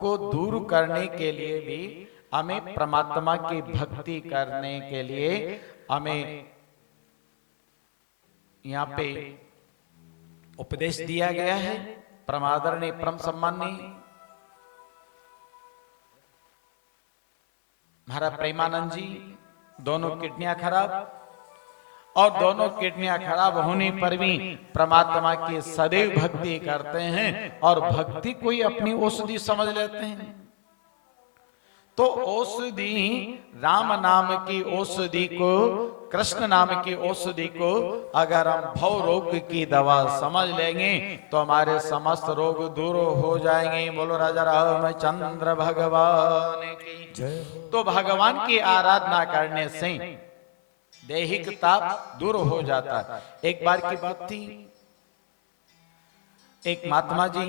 को दूर करने के लिए भी हमें परमात्मा की भक्ति करने के लिए हमें यहाँ पे उपदेश दिया गया है। परम आदरणीय परम सम्माननीय महाराज प्रेमानंद जी, दोनों किडनियां खराब, और दोनों किडनियां खराब होने पर भी परमात्मा की सदैव भक्ति करते हैं और भक्ति को ही अपनी औषधि समझ लेते हैं। तो औषधि राम नाम की औषधि को, कृष्ण नाम की औषधि को अगर हम भव रोग की दवा समझ लेंगे तो हमारे समस्त रोग दूर हो जाएंगे। बोलो राजा रामचंद्र भगवान की जय। तो भगवान की आराधना करने से दैहिक ताप दूर हो जाता है। एक बार की बात थी, एक महात्मा जी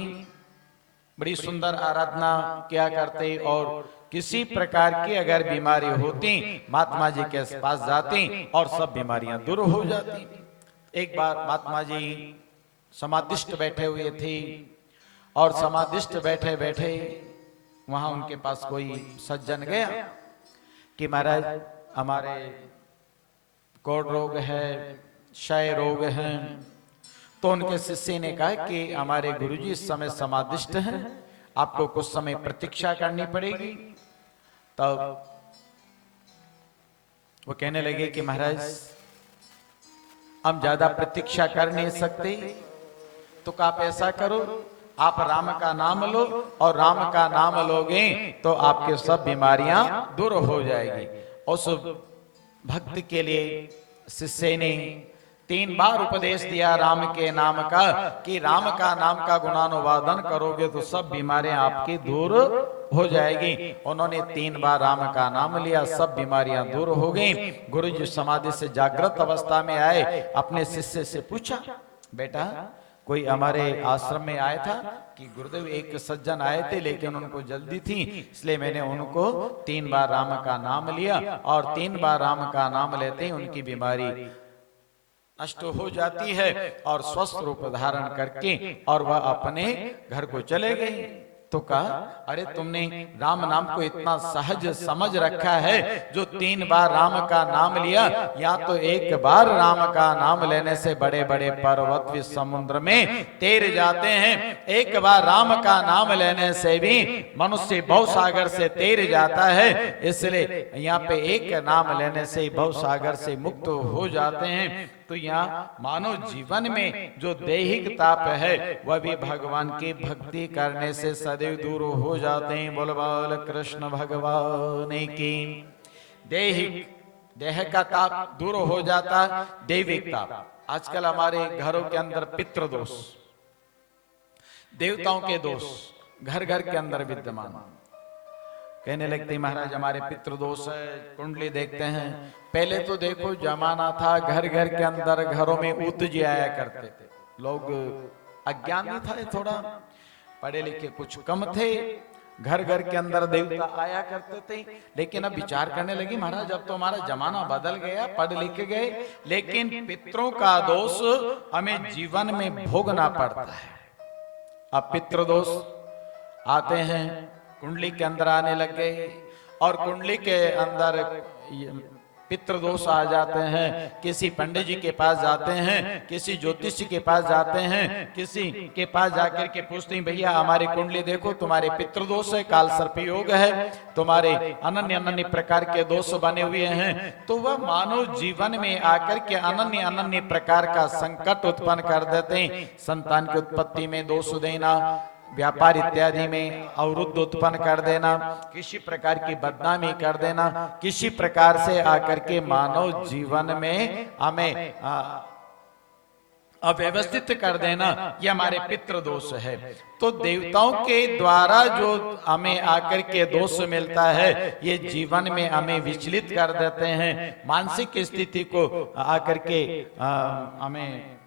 बड़ी सुंदर आराधना किया करते और किसी प्रकार की अगर बीमारी होती महात्मा जी के पास जाते और सब बीमारियां दूर हो जाती। एक बार महात्मा जी समाधिष्ट बैठे हुए थे और समाधिष्ट बैठे बैठे वहां उनके पास कोई सज्जन गया कि महाराज हमारे कोढ़ रोग है, क्षय रोग है। तो उनके शिष्य ने कहा कि हमारे गुरुजी इस समय समाधिष्ट हैं, आपको कुछ समय प्रतीक्षा करनी पड़ेगी। तब वो कहने लगे कि महाराज हम ज्यादा प्रतीक्षा कर नहीं सकते, तो आप ऐसा करो, आप राम का नाम लो और राम का नाम लोगे तो आपके सब बीमारियां दूर हो जाएगी। उस भक्त के लिए शिष्य ने 3 बार उपदेश दिया राम के नाम का कि राम का नाम का गुणानुवादन करोगे तो सब बीमारियां आपकी दूर हो जाएगी। उन्होंने 3 बार राम का नाम लिया, सब बीमारियां दूर हो गई। गुरु जी समाधि से जागृत अवस्था में आए, अपने शिष्य से पूछा, बेटा कोई हमारे आश्रम में आया था कि गुरुदेव एक सज्जन आए थे लेकिन उनको जल्दी थी, इसलिए मैंने उनको 3 बार राम का नाम लिया और 3 बार राम का नाम लेते ही उनकी बीमारी नष्ट हो जाती है और स्वस्थ रूप धारण करके और वह अपने घर को चले गए। तो कहा, अरे तुमने राम नाम को इतना सहज समझ रखा है, जो 3 बार राम का नाम लिया, या तो एक बार राम का नाम लेने से बड़े बड़े पर्वत भी समुद्र में तैर जाते हैं, एक बार राम का नाम लेने से भी मनुष्य भव सागर से तैर जाता है। इसलिए यहाँ पे एक नाम लेने से भव सागर से मुक्त हो जाते हैं। तो यहाँ मानव जीवन में जो दैहिक ताप है वह भी भगवान की भक्ति करने से सदैव दूर हो जाते हैं। बोल बोल कृष्ण भगवान की। देह का ताप दूर हो जाता, दैविक ताप। आजकल हमारे घरों के अंदर पितृदोष, देवताओं के दोष घर घर के अंदर विद्यमान। कहने लगते महाराज हमारे पितृदोष है, कुंडली देखते हैं। पहले तो देखो जमाना था घर घर के अंदर, घरों में ऊतजी आया करते थे। लोग अज्ञान नहीं था, थोड़ा पढ़े लिखे कुछ कम थे, घर घर के अंदर देवता आया करते थे। लेकिन अब विचार करने लगे महाराज अब तो हमारा जमाना बदल गया, पढ़ लिख गए, लेकिन पितरों का दोष हमें जीवन में भोगना पड़ता है। अब पितृदोष आते हैं, कुंडली के अंदर आने लग गए और कुंडली के अंदर पितृदोष आ जाते हैं। किसी पंडित जी के पास जाते हैं, किसी ज्योतिषी के पास जाते हैं, किसी के पास जाकर के पूछते हैं भैया हमारी कुंडली देखो, तुम्हारे पितृदोष है, काल सर्प योग है, तुम्हारे अनन्य अनन्य प्रकार के दोष बने हुए हैं। तो वह मानव जीवन में आकर के अनन्य अनन्य प्रकार का संकट उत्पन्न कर देते हैं। संतान की उत्पत्ति में दोष देना, व्यापार इत्यादि में अवरुद्ध उत्पन्न कर देना, किसी प्रकार की बदनामी कर देना, किसी प्रकार से आकर के मानव जीवन में हमें अव्यवस्थित कर देना, ये हमारे पितृ दोष है। तो देवताओं के द्वारा जो हमें आकर के दोष मिलता है, ये जीवन में हमें विचलित कर देते हैं, मानसिक स्थिति को आकर के हमें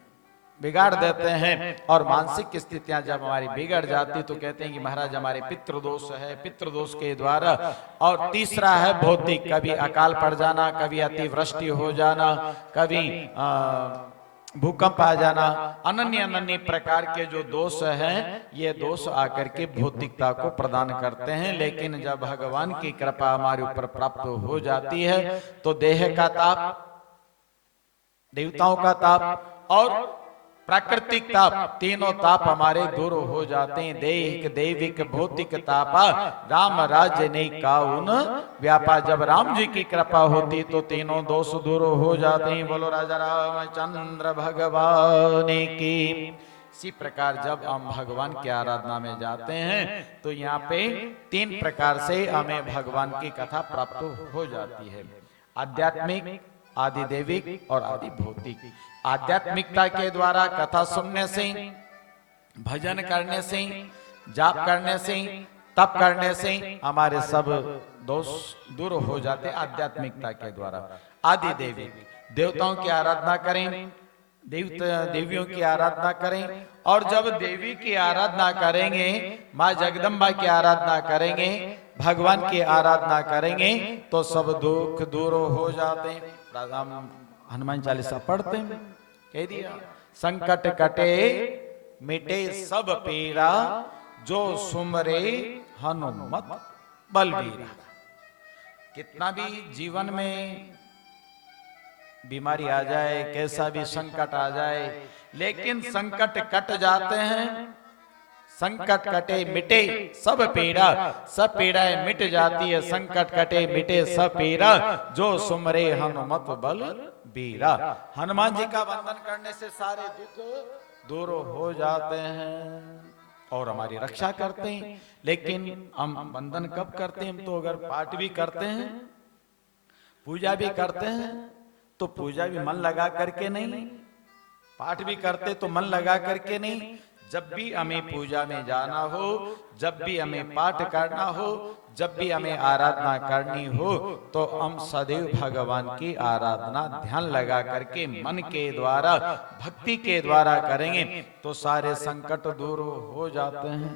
बिगाड़ देते हैं। और मानसिक स्थितियां जब हमारी बिगड़ जाती तो कहते हैं कि महाराज हमारे पितृदोष है, पितृदोष के द्वारा। और तीसरा है भौतिक, कभी अकाल पड़ जाना, कभी अतिवृष्टि हो जाना, कभी भूकंप आ जाना, अनन्य अनन्य प्रकार के जो दोष हैं, ये दोष आकर के भौतिकता को प्रदान करते हैं। लेकिन जब भगवान की कृपा हमारे ऊपर प्राप्त हो जाती है तो देह का ताप, देवताओं का ताप और प्राकृतिक ताप, तीनों ताप हमारे दूर हो जाते हैं। देहिक देविक भौतिक तापा राम राज्य ने काउन व्यापा। जब राम जी की कृपा होती तो तीनों दोष दूर हो जाते हैं। बोलो राजा रामचंद्र भगवान की। इसी प्रकार जब हम भगवान की आराधना में जाते हैं तो यहाँ पे 3 प्रकार से हमें भगवान की कथा प्राप्त हो जाती है। आध्यात्मिक, आदि देविक और आदि भौतिक। आध्यात्मिकता के द्वारा कथा सुनने से, भजन करने से, जाप करने से, तप करने से हमारे सब दोष दूर हो जाते आध्यात्मिकता के द्वारा। आदि देविक, देवताओं की आराधना करें, देवियों की आराधना करें, और जब देवी की आराधना करेंगे, माँ जगदम्बा की आराधना करेंगे, भगवान की आराधना करेंगे तो सब दुख दूर हो जाते हैं। हनुमान चालीसा पढ़ते हैं, कह दिया संकट कटे मिटे सब पीरा, जो सुमरे हनुमत बलबीरा। कितना भी जीवन में बीमारी आ जाए, कैसा भी संकट आ जाए, लेकिन संकट कट जाते हैं। संकट कटे मिटे सब पीड़ा, सब पीड़ाएं मिट जाती है। संकट कटे मिटे सब पीड़ा, जो सुमरे हनुमत बल बीरा। हनुमान जी का वंदन करने से सारे दुख दूर हो जाते हैं और हमारी रक्षा करते हैं। लेकिन हम वंदन कब करते हैं? हम तो अगर पाठ भी करते हैं, पूजा भी करते हैं, तो पूजा भी मन लगा करके नहीं, पाठ भी करते तो मन लगा करके नहीं। जब भी हमें पूजा में जाना हो, जब भी हमें पाठ करना हो, जब भी हमें आराधना करनी हो, तो हम सदैव भगवान की आराधना ध्यान लगा करके मन के द्वारा, भक्ति के द्वारा करेंगे तो सारे संकट दूर हो जाते हैं।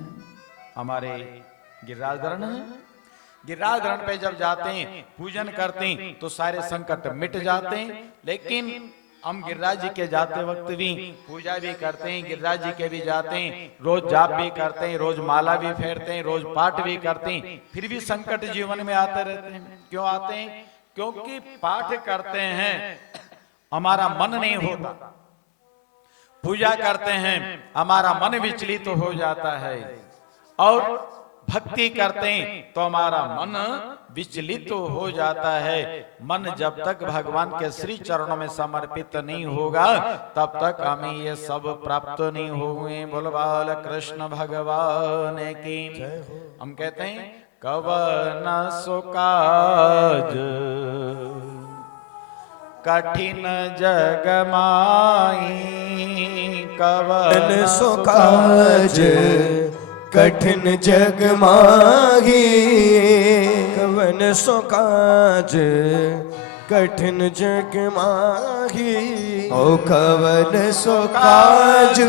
हमारे गिरिराजधरण है, गिरिराजधरण पे जब जाते हैं, पूजन करते हैं तो सारे संकट मिट जाते हैं। लेकिन हम गिरिराज जी के जाते वक्त भी पूजा भी करते हैं, गिरिराज जी के भी जाते हैं, रोज जाप भी करते हैं, रोज माला भी फेरते हैं, रोज पाठ भी करते हैं, फिर भी संकट जीवन में आते रहते हैं। क्यों आते हैं? क्योंकि पाठ करते हैं, हमारा मन नहीं होता, पूजा करते हैं, हमारा मन विचलित हो जाता है, और भक्ति करते हैं तो हमारा मन विचलित हो जाता है। मन जब तक भगवान के श्री चरणों में समर्पित नहीं होगा, तब तक हमें ये सब प्राप्त नहीं होंगे। बोल बाल कृष्ण भगवान की। हम कहते हैं कवन सो काज कठिन जग माई, कवन सो काज कठिन जग माही, कवन सो काज कठिन जग माही। ओ कवन सो काज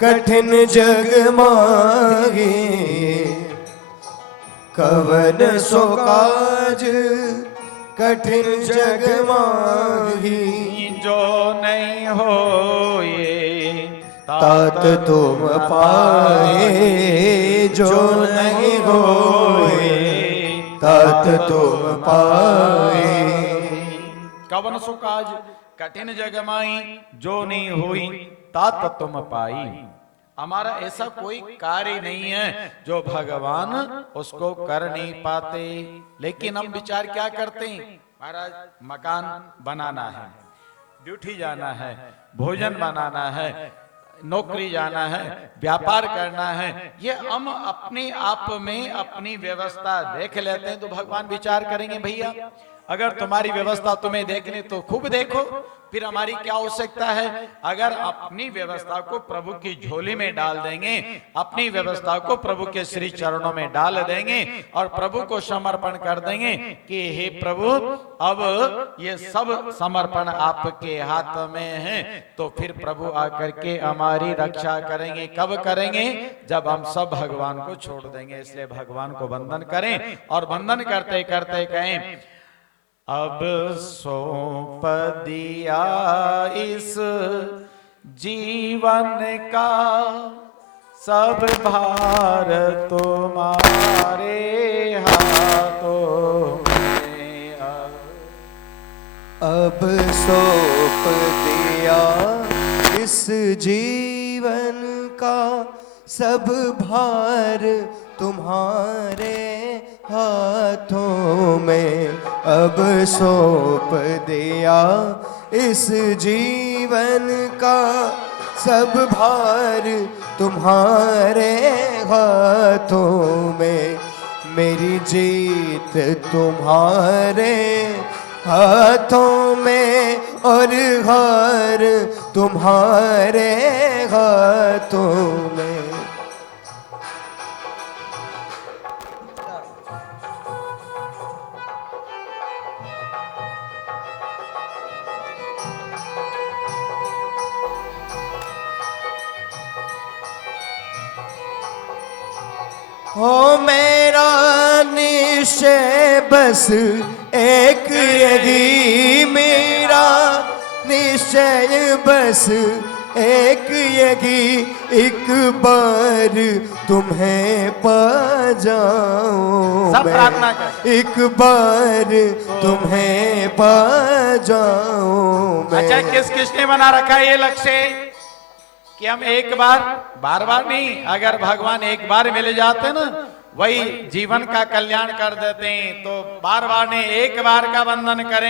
कठिन जग माही, कवन सो काज कठिन जग माही। जो नहीं होए तात तुम पाए, जो नहीं होए तात तुम पाए। कवन सो काज कठिन जग माई, जो नहीं हुई तात तुम पाई। हमारा ऐसा कोई कार्य नहीं है जो भगवान उसको कर नहीं पाते। लेकिन हम विचार क्या करते हैं? महाराज मकान बनाना है, ड्यूटी जाना है, भोजन बनाना है, नौकरी जाना है, व्यापार करना है, ये हम अपने आप में अपनी व्यवस्था देख लेते हैं। तो भगवान विचार करेंगे भैया अगर तुम्हारी व्यवस्था तुम्हें देखने तो खूब देखो, फिर हमारी क्या आवश्यकता है? अगर अपनी व्यवस्था को प्रभु की झोली में डाल देंगे, अपनी व्यवस्था को प्रभु के श्री चरणों में डाल देंगे और प्रभु को समर्पण कर देंगे कि हे प्रभु अब ये सब समर्पण आपके हाथ में है, तो फिर प्रभु आकर के हमारी रक्षा करेंगे। कब करेंगे? जब हम सब भगवान को छोड़ देंगे। इसलिए भगवान को वंदन करें और वंदन करते करते कहें अब सौंप दिया इस जीवन का सब भार तुम्हारे हाथों में। अब सौंप दिया इस जीवन का सब भार तुम्हारे हाथों में। अब सौंप दिया इस जीवन का सब भार तुम्हारे हाथों में। मेरी जीत तुम्हारे हाथों में और हार तुम्हारे हाथों में। हो मेरा निश्चय बस एक यही, मेरा निश्चय बस एक यही, एक बार तुम्हें पा जाऊं सब मैं। प्रार्थना कर। एक बार तुम्हें पा जाऊं मैं। अच्छा, किस किसने बना रखा है ये लक्ष्य कि हम एक बार, बार बार नहीं, अगर भगवान एक बार मिल जाते ना वही जीवन का कल्याण कर देते हैं, तो बार बार नहीं, एक बार का बंधन करें।